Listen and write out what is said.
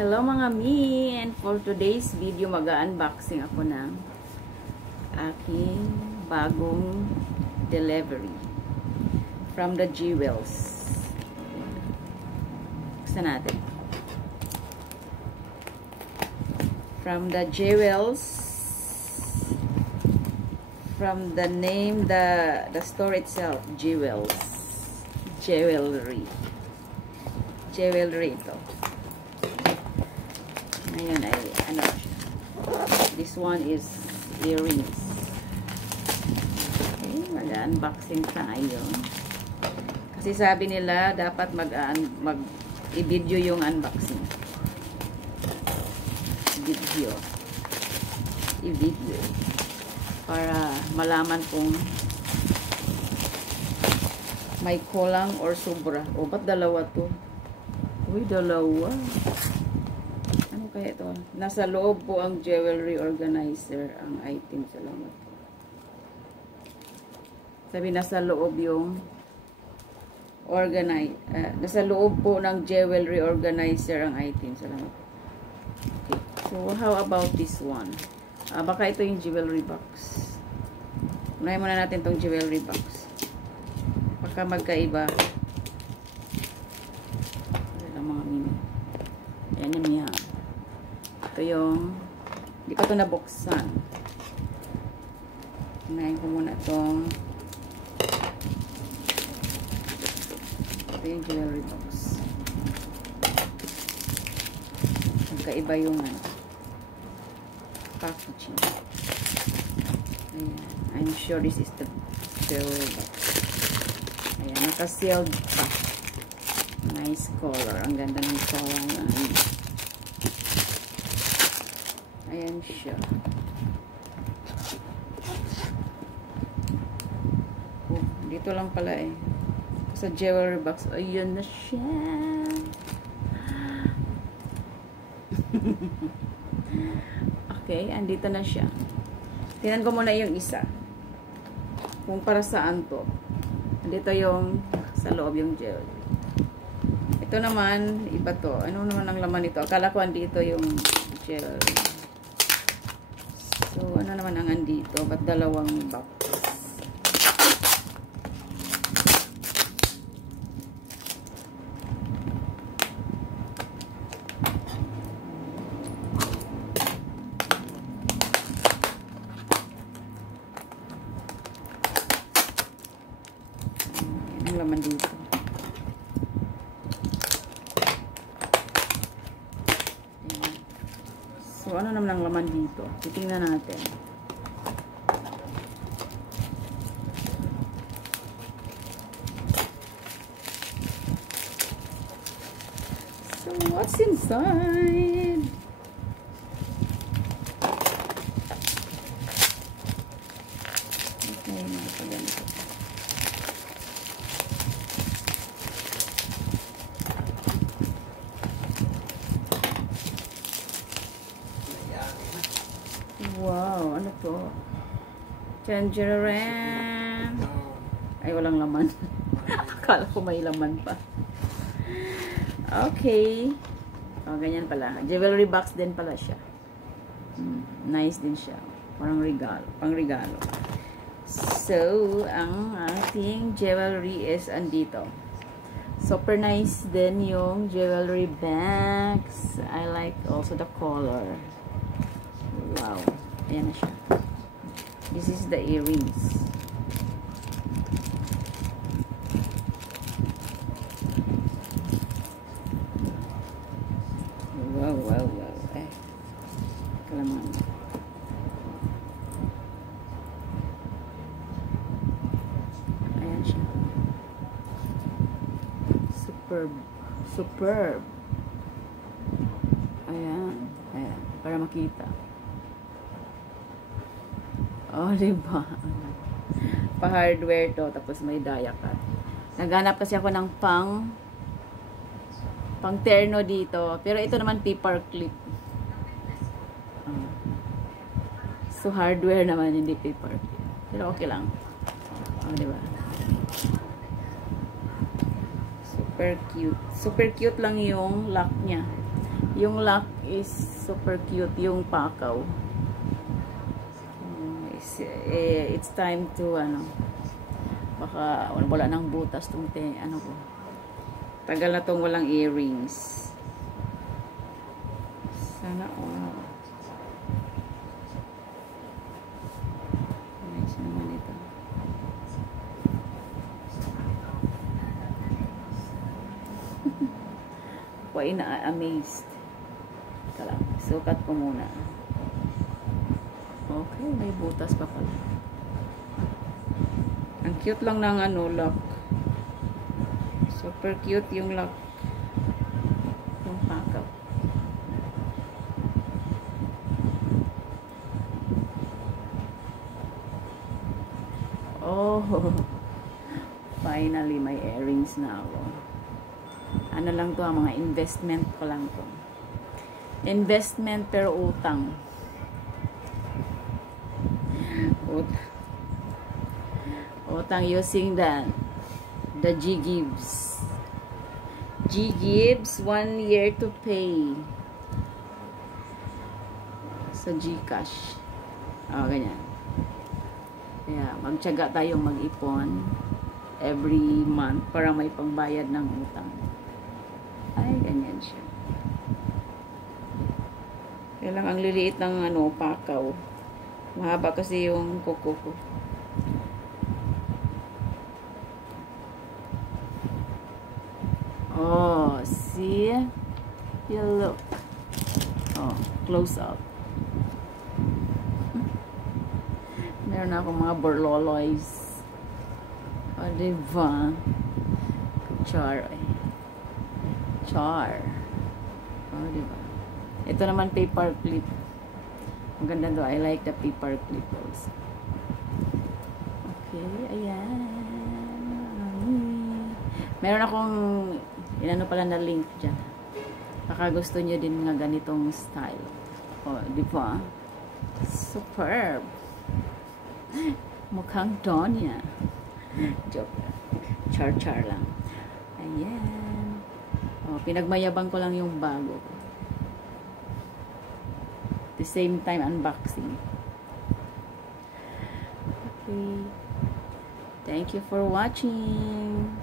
Hello mga mi, and for today's video mag-unboxing ako ng aking bagong delivery from the Jewels. Buksan natin. From the Jewels, from the name, the store itself, Jewels. Jewelry ito. Ngayon ay ano siya. This one is earrings. Okay, mag-unboxing tayo. Kasi sabi nila dapat i-video yung unboxing. I-video para malaman kung may kulang or sobra. O, ba't dalawa to? Uy, dalawa. Ano kaya ito? Nasa loob po ang jewelry organizer ang item. Salamat. Sabi, nasa loob yung nasa loob po ng jewelry organizer ang item. Salamat. Okay. So, how about this one? Baka ito yung jewelry box. Unahin muna natin tong jewelry box. Baka magkaiba. Ayan yung niya. Ito yung hindi pa ito nabuksan. Unahin ko muna itong ito yung jewelry box. Magkaiba yung packaging. Ayan. I'm sure this is the jewelry box. Ayan. Naka-sealed pa. Nice color. Ang ganda ng color na. Ayan siya. Oh, dito lang pala eh. Sa jewelry box. Ayan na siya. Okay, andito na siya. Tingnan ko muna yung isa. Kung para saan to. Andito yung sa loob yung jewelry. Ito naman, iba to. Ano naman ang laman nito? Akala ko andito yung jewelry. So, ano naman ang andito? Ba't dalawang box? Ang laman dito. So, ano naman ang laman dito? Titingnan natin. So, what's inside? Okay, ganito. Wow, ano to? Tangerine. Ay, walang laman. Akala ko may laman pa. Okay. O, ganyan pala. Jewelry box din pala siya. Nice din siya. Parang regalo. Pang regalo. So, ang ating jewelry is andito. Super nice din yung jewelry bags. I like also the color. Wow. Ayan na siya. This is the earrings. Wow, wow, wow. Kalaman. Ayan siya. Superb. Superb. Ayan. Ayan. Para makita. Oh, diba? Pa-hardware to. Tapos may dial cut. Naghanap kasi ako ng pang terno dito. Pero ito naman paper clip. So, hardware naman, hindi paper clip. Pero okay lang. Oh, diba? Super cute. Super cute lang yung lock niya. Yung lock is super cute. Yung pakaw. It's time to, ano, baka wala nang butas tong ano ko. Tagal na tong walang earrings. Sana all. Nice naman ito. Why na-amazed. Sukat ko muna. Okay, may butas pa pala. Ang cute lang ng ano, lock. Super cute yung lock. Yung pakaw. Oh, finally may earrings na ako. Ano lang to, mga investment ko lang to. Investment pero utang. Utang using the G Gibbs. G Gibbs 1 year to pay. Sa GCash. Oh, ganyan. Kaya magtiyaga tayong mag-ipon every month para may pangbayad ng utang. Ay, ganyan siya. Kaya lang ang liliit ng ano, pakaw. Mahaba kasi yung kuko ko. Oh, see? You look. Oh, close up. Meron akong mga borloloys. O, diba? Char. Char. O, diba? Ito naman paper clip. Ang ganda to. I like the paper clip also. Okay, ayan. Meron akong inano pala na link dyan. Baka gusto nyo din nga ganitong style. O, diba? Superb. Mukhang Donya. Joke. Char-char lang. Ayan. O, pinagmayabang ko lang yung bago. At the same time, unboxing. Okay. Thank you for watching.